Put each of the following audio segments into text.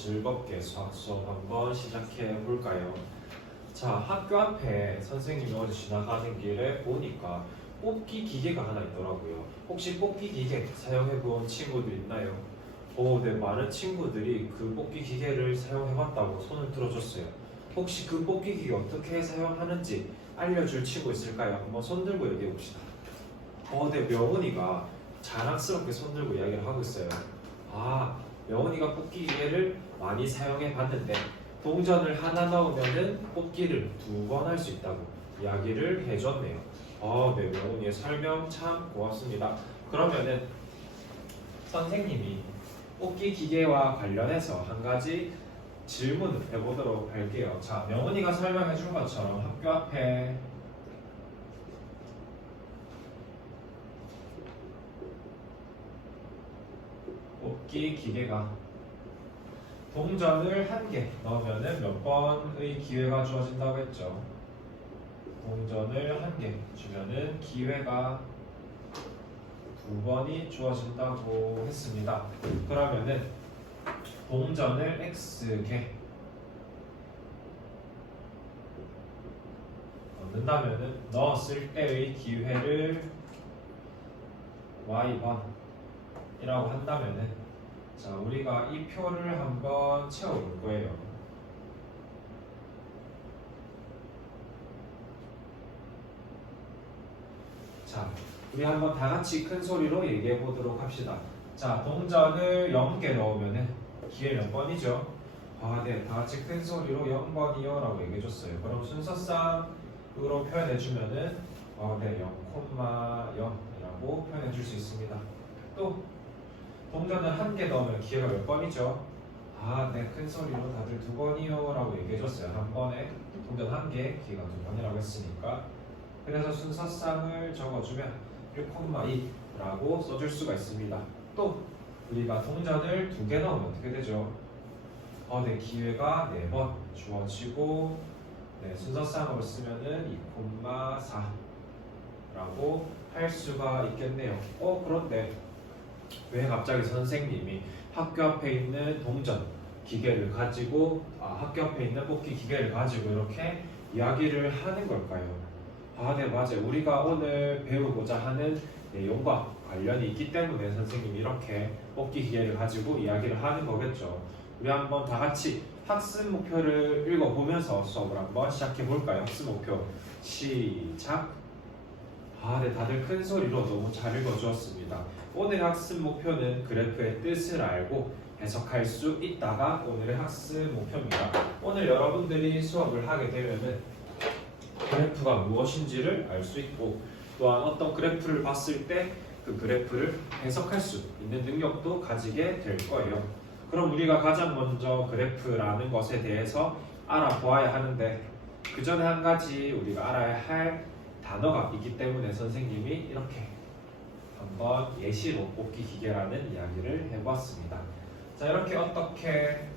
즐겁게 수학 수업 한번 시작해 볼까요? 자, 학교 앞에 선생님이 어제 지나가는 길에 보니까 뽑기 기계가 하나 있더라고요. 혹시 뽑기 기계 사용해 본 친구들 있나요? 네, 많은 친구들이 그 뽑기 기계를 사용해 봤다고 손을 들어줬어요. 혹시 그 뽑기 기계 어떻게 사용하는지 알려줄 친구 있을까요? 한번 손 들고 얘기해 봅시다. 네, 명훈이가 자랑스럽게 손 들고 이야기를 하고 있어요. 명훈이가 뽑기 기계를 많이 사용해 봤는데 동전을 하나 넣으면은 뽑기를 2번 할 수 있다고 이야기를 해줬네요. 네, 명훈이의 설명 참 고맙습니다. 그러면은 선생님이 뽑기 기계와 관련해서 한 가지 질문을 해보도록 할게요. 자, 명훈이가 설명해 준 것처럼 학교 앞에 뽑기 기계가 동전을 1개 넣으면 몇 번의 기회가 주어진다고 했죠? 동전을 1개 주면은 기회가 2번이 주어진다고 했습니다. 그러면은 동전을 X개 넣는다면은 넣었을 때의 기회를 Y번이라고 한다면은 자, 우리가 이 표를 한번 채워볼 거예요. 자, 우리 한번 다 같이 큰 소리로 얘기해 보도록 합시다. 자, 동전을 0개 넣으면은 기회 몇 번이죠? 네, 다 같이 큰 소리로 0번이요 라고 얘기해 줬어요. 그럼 순서상으로 표현해 주면은 네, 0,0이라고 표현해 줄 수 있습니다. 또 동전을 1개 넣으면 기회가 몇 번이죠? 네, 큰 소리로 다들 2번이요 라고 얘기해 줬어요. 한 번에 동전 1개, 기회가 2번이라고 했으니까. 그래서 순서상을 적어주면 1,2라고 써줄 수가 있습니다. 또 우리가 동전을 2개 넣으면 어떻게 되죠? 네, 기회가 4번 주어지고 네, 순서상으로 쓰면은 2,4라고 할 수가 있겠네요. 그런데 왜 갑자기 선생님이 학교 앞에 있는 동전 기계를 가지고 학교 앞에 있는 뽑기 기계를 가지고 이렇게 이야기를 하는 걸까요? 네, 맞아요. 우리가 오늘 배우고자 하는 내용과 관련이 있기 때문에 선생님이 이렇게 뽑기 기계를 가지고 이야기를 하는 거겠죠. 우리 한번 다 같이 학습 목표를 읽어보면서 수업을 한번 시작해 볼까요? 학습 목표 시작. 네, 다들 큰 소리로 너무 잘 읽어주었습니다. 오늘의 학습 목표는 그래프의 뜻을 알고 해석할 수 있다가 오늘의 학습 목표입니다. 오늘 여러분들이 수업을 하게 되면은 그래프가 무엇인지를 알 수 있고 또한 어떤 그래프를 봤을 때 그 그래프를 해석할 수 있는 능력도 가지게 될 거예요. 그럼 우리가 가장 먼저 그래프라는 것에 대해서 알아보아야 하는데 그 전에 한 가지 우리가 알아야 할 단어가 있기 때문에 선생님이 이렇게 한번 예시로 뽑기 기계라는 이야기를 해보았습니다. 자, 이렇게 어떻게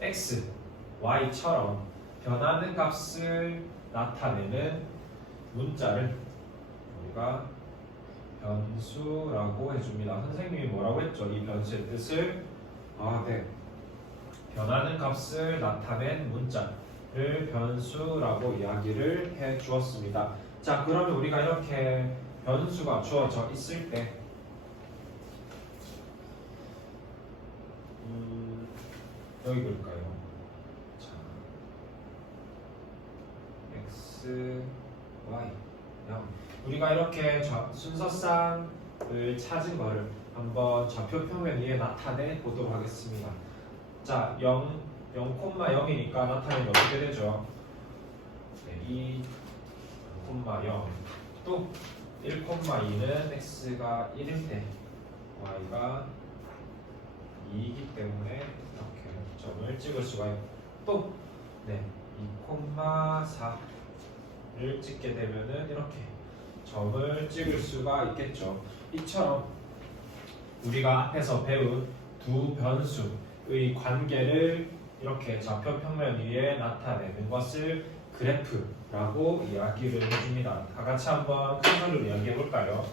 x, y처럼 변하는 값을 나타내는 문자를 우리가 변수라고 해줍니다. 선생님이 뭐라고 했죠? 이 변수의 뜻을 네, 변하는 값을 나타낸 문자를 변수라고 이야기를 해 주었습니다. 자, 그러면 우리가 이렇게 변수가 주어져 있을 때 여기 볼까요? 자, x, y, 0. 우리가 이렇게 순서상을 찾은 거를 한번 좌표 평면 위에 나타내 보도록 하겠습니다. 자, 0,0이니까 나타내면 어떻게 되죠? 네, 2,0. 또 1,2는 x가 1일 때 y가 2이기 때문에 이렇게 점을 찍을 수가 있고 또 네, 2,4를 찍게 되면은 이렇게 점을 찍을 수가 있겠죠. 이처럼 우리가 앞에서 배운 두 변수의 관계를 이렇게 좌표 평면 위에 나타내는 것을 그래프라고 이야기를 해줍니다. 다 같이 한번 큰 소리로 이야기해 볼까요?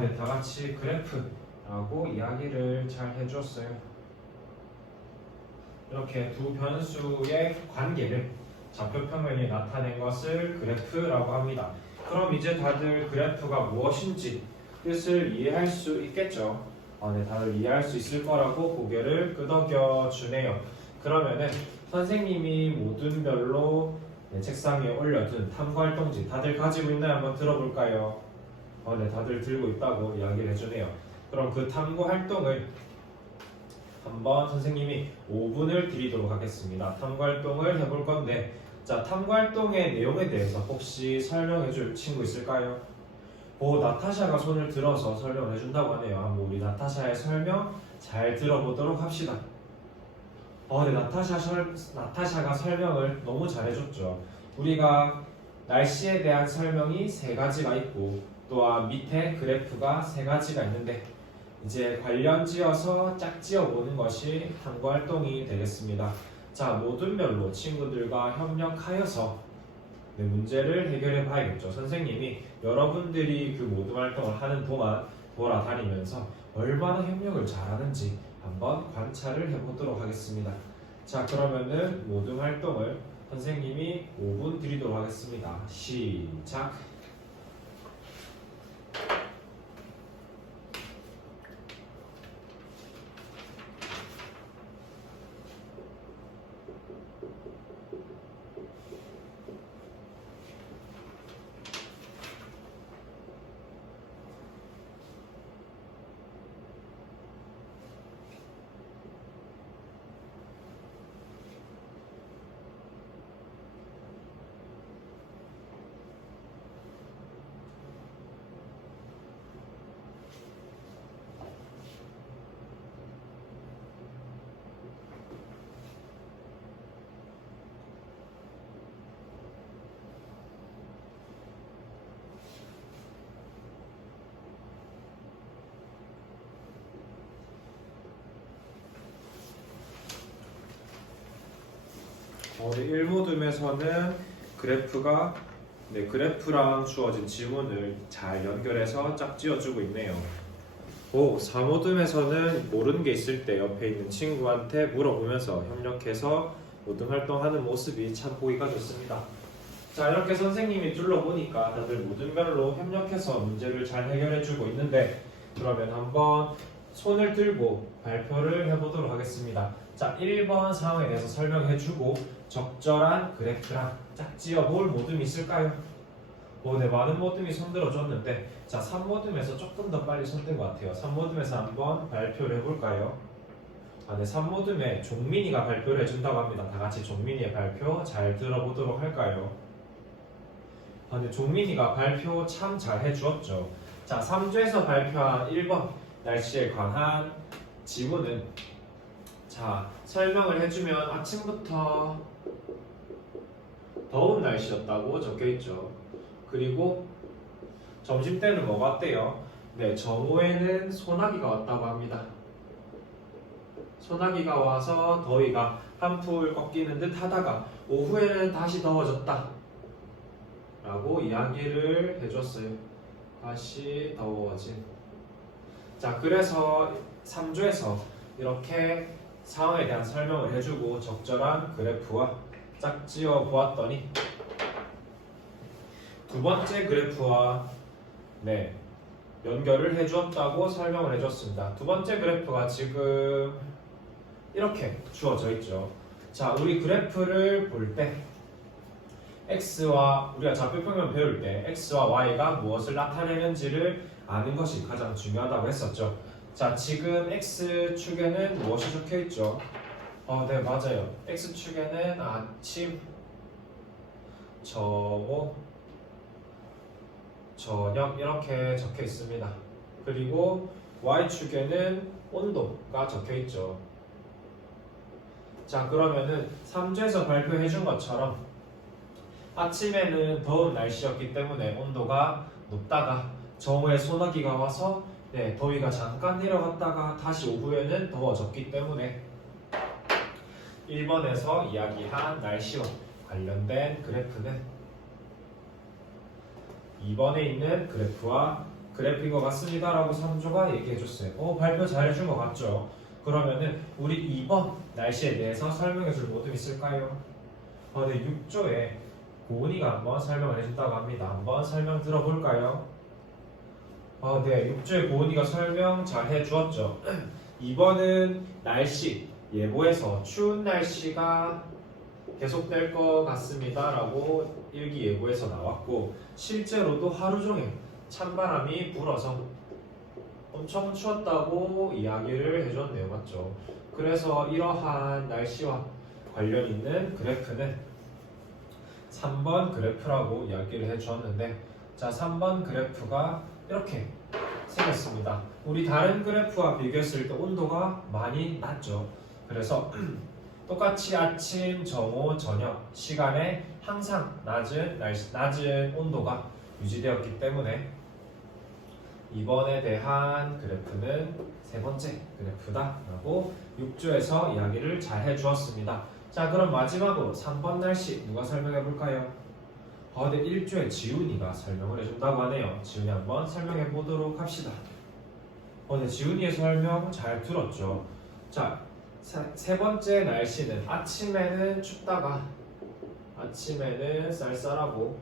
네, 다 같이 그래프라고 이야기를 잘 해주었어요. 이렇게 두 변수의 관계를 좌표평면이 나타낸 것을 그래프라고 합니다. 그럼 이제 다들 그래프가 무엇인지 뜻을 이해할 수 있겠죠? 네, 다들 이해할 수 있을 거라고 고개를 끄덕여 주네요. 그러면은 선생님이 모든 별로 책상 위에 올려둔 탐구활동지 다들 가지고 있나요? 한번 들어볼까요? 네, 다들 들고 있다고 이야기를 해주네요. 그럼 그 탐구활동을 한번 선생님이 5분을 드리도록 하겠습니다. 탐구활동을 해볼 건데, 자, 탐구활동의 내용에 대해서 혹시 설명해줄 친구 있을까요? 나타샤가 손을 들어서 설명을 해준다고 하네요. 한번 우리 나타샤의 설명 잘 들어보도록 합시다. 네, 나타샤가 설명을 너무 잘해줬죠. 우리가 날씨에 대한 설명이 3가지가 있고, 또한 밑에 그래프가 3가지가 있는데, 이제 관련 지어서 짝지어 보는 것이 탐구 활동이 되겠습니다. 자, 모든 별로 친구들과 협력하여서 문제를 해결해 봐야겠죠. 선생님이 여러분들이 그 모든 활동을 하는 동안 돌아다니면서 얼마나 협력을 잘하는지 한번 관찰을 해보도록 하겠습니다. 자, 그러면은 모든 활동을 선생님이 5분 드리도록 하겠습니다. 시작! 우리 1모듬에서는 그래프랑 주어진 지문을 잘 연결해서 짝지어주고 있네요. 4모듬에서는 모르는 게 있을 때 옆에 있는 친구한테 물어보면서 협력해서 모든 활동하는 모습이 참 보기가 좋습니다. 자, 이렇게 선생님이 둘러보니까 다들 모든 별로 협력해서 문제를 잘 해결해주고 있는데, 그러면 한번 손을 들고 발표를 해보도록 하겠습니다. 자, 1번 상황에 대해서 설명해주고 적절한 그래프랑 짝지어 볼 모듬이 있을까요? 네, 많은 모듬이 손들어줬는데, 자, 3모듬에서 조금 더 빨리 손든 것 같아요. 3모듬에서 한번 발표를 해볼까요? 네, 3모듬에 종민이가 발표를 해준다고 합니다. 다 같이 종민이의 발표 잘 들어보도록 할까요? 네, 종민이가 발표 참 잘 해주었죠. 자, 3주에서 발표한 1번 날씨에 관한 지문은, 자, 설명을 해주면 아침부터 더운 날씨였다고 적혀있죠. 그리고 점심때는 뭐가 왔대요? 네, 정오에는 소나기가 왔다고 합니다. 소나기가 와서 더위가 한풀 꺾이는 듯 하다가 오후에는 다시 더워졌다 라고 이야기를 해줬어요. 다시 더워진. 자, 그래서 3주에서 이렇게 상황에 대한 설명을 해주고 적절한 그래프와 짝지어 보았더니, 두 번째 그래프와 연결을 해주었다고 설명을 해줬습니다. 두 번째 그래프가 지금 이렇게 주어져 있죠. 자, 우리 그래프를 볼 때 x와, 우리가 좌표평면 배울 때 x와 y가 무엇을 나타내는지를 아는 것이 가장 중요하다고 했었죠. 자, 지금 x축에는 무엇이 적혀있죠? 네, 맞아요. x축에는 아침, 저녁, 저녁 이렇게 적혀 있습니다. 그리고 y축에는 온도가 적혀 있죠. 자, 그러면은 3주에서 발표해 준 것처럼 아침에는 더운 날씨였기 때문에 온도가 높다가 정오에 소나기가 와서 더위가 잠깐 내려갔다가 다시 오후에는 더워졌기 때문에 1번에서 이야기한 날씨와 관련된 그래프는 2번에 있는 그래프와 그래프인 것 같습니다 라고 3조가 얘기해줬어요. 발표 잘해준 것 같죠? 그러면은 우리 2번 날씨에 대해서 설명해 줄 모둠 있을까요? 네, 6조에 고은이가 한번 설명을 해준다고 합니다. 한번 설명 들어볼까요? 네, 6조에 고은이가 설명 잘 해주었죠. 2번은 날씨 예보에서 추운 날씨가 계속될 것 같습니다 라고 일기예보에서 나왔고, 실제로도 하루 종일 찬바람이 불어서 엄청 추웠다고 이야기를 해줬네요. 맞죠? 그래서 이러한 날씨와 관련 있는 그래프는 3번 그래프라고 이야기를 해주었는데, 자, 3번 그래프가 이렇게 생겼습니다. 우리 다른 그래프와 비교했을 때 온도가 많이 낮죠. 그래서 똑같이 아침, 정오, 저녁 시간에 항상 낮은 온도가 유지되었기 때문에 이번에 대한 그래프는 세 번째 그래프다 라고 6조에서 이야기를 잘 해주었습니다. 자, 그럼 마지막으로 3번 날씨 누가 설명해 볼까요? 네, 1조에 지훈이가 설명을 해준다고 하네요. 지훈이 한번 설명해 보도록 합시다. 네, 지훈이의 설명 잘 들었죠? 자, 세 번째 날씨는 아침에는 춥다가 아침에는 쌀쌀하고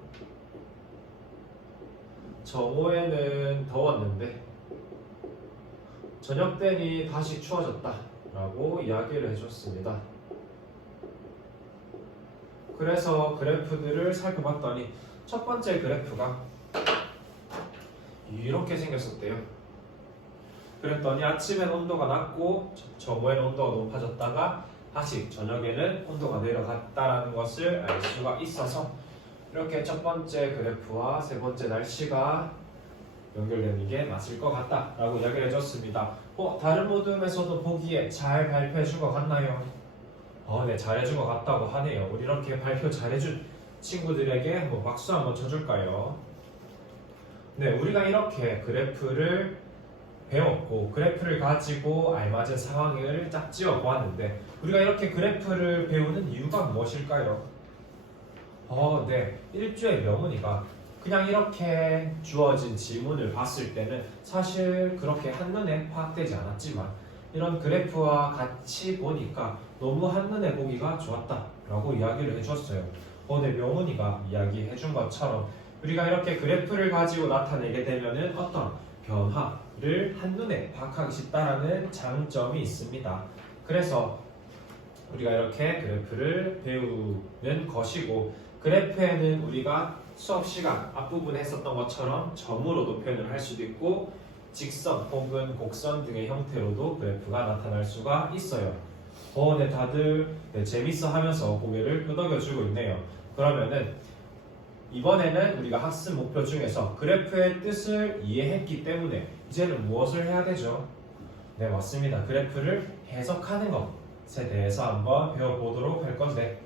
정오에는 더웠는데 저녁 때니 다시 추워졌다 라고 이야기를 해줬습니다. 그래서 그래프들을 살펴봤더니 첫 번째 그래프가 이렇게 생겼었대요. 그랬더니 아침엔 온도가 낮고 정오에는 온도가 높아졌다가 다시 저녁에는 온도가 내려갔다라는 것을 알 수가 있어서 이렇게 첫 번째 그래프와 세 번째 날씨가 연결되는 게 맞을 것 같다라고 이야기를 해줬습니다. 다른 모둠에서도 보기에 잘 발표해준 것 같나요? 네, 잘해준 것 같다고 하네요. 우리 이렇게 발표 잘해준 친구들에게 한번 박수 한번 쳐줄까요? 네, 우리가 이렇게 그래프를 배웠고 그래프를 가지고 알맞은 상황을 짝 지어 보았는데, 우리가 이렇게 그래프를 배우는 이유가 무엇일까요? 네, 1조의 명훈이가 그냥 이렇게 주어진 지문을 봤을 때는 사실 그렇게 한눈에 파악되지 않았지만 이런 그래프와 같이 보니까 너무 한눈에 보기가 좋았다라고 이야기를 해줬어요. 네, 명훈이가 이야기해준 것처럼 우리가 이렇게 그래프를 가지고 나타내게 되면은 어떤 변화를 한눈에 파악하기 쉽다라는 장점이 있습니다. 그래서 우리가 이렇게 그래프를 배우는 것이고, 그래프에는 우리가 수업 시간 앞부분에 했었던 것처럼 점으로도 표현을 할 수도 있고 직선 혹은 곡선 등의 형태로도 그래프가 나타날 수가 있어요. 네, 다들 재밌어 하면서 고개를 끄덕여주고 있네요. 그러면은 이번에는 우리가 학습 목표 중에서 그래프의 뜻을 이해했기 때문에 이제는 무엇을 해야 되죠? 네, 맞습니다. 그래프를 해석하는 것에 대해서 한번 배워보도록 할 건데,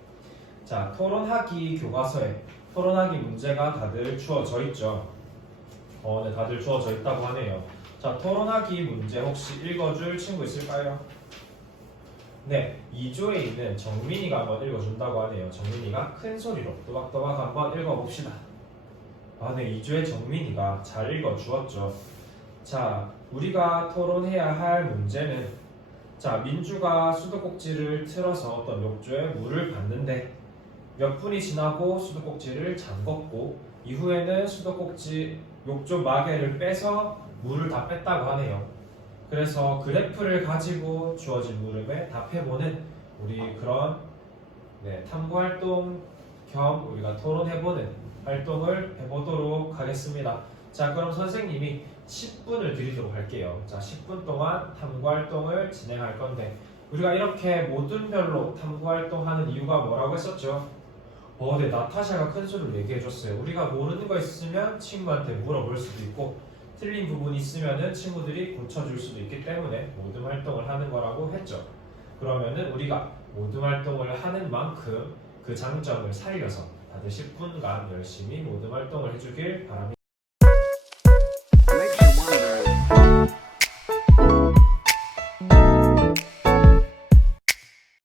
자, 토론하기 교과서에 토론하기 문제가 다들 주어져 있죠. 네, 다들 주어져 있다고 하네요. 자, 토론하기 문제 혹시 읽어줄 친구 있을까요? 네, 2조에 있는 정민이가 한번 읽어준다고 하네요. 정민이가 큰 소리로 또박또박 한번 읽어봅시다. 네, 2조의 정민이가 잘 읽어주었죠. 자, 우리가 토론해야 할 문제는, 자, 민주가 수도꼭지를 틀어서 어떤 욕조에 물을 붓는데 몇 분이 지나고 수도꼭지를 잠궜고 이후에는 수도꼭지 욕조 마개를 빼서 물을 다 뺐다고 하네요. 그래서 그래프를 가지고 주어진 물음에 답해보는 우리 그런 탐구활동 겸 우리가 토론해보는 활동을 해보도록 하겠습니다. 자, 그럼 선생님이 10분을 드리도록 할게요. 자, 10분 동안 탐구활동을 진행할 건데, 우리가 이렇게 모둠별로 탐구활동하는 이유가 뭐라고 했었죠? 네, 나타샤가 큰 소리로 얘기해줬어요. 우리가 모르는 거 있으면 친구한테 물어볼 수도 있고 틀린 부분이 있으면은 친구들이 고쳐줄 수도 있기 때문에 모둠 활동을 하는 거라고 했죠. 그러면은 우리가 모둠 활동을 하는 만큼 그 장점을 살려서 다들 10분간 열심히 모둠 활동을 해주길 바랍니다.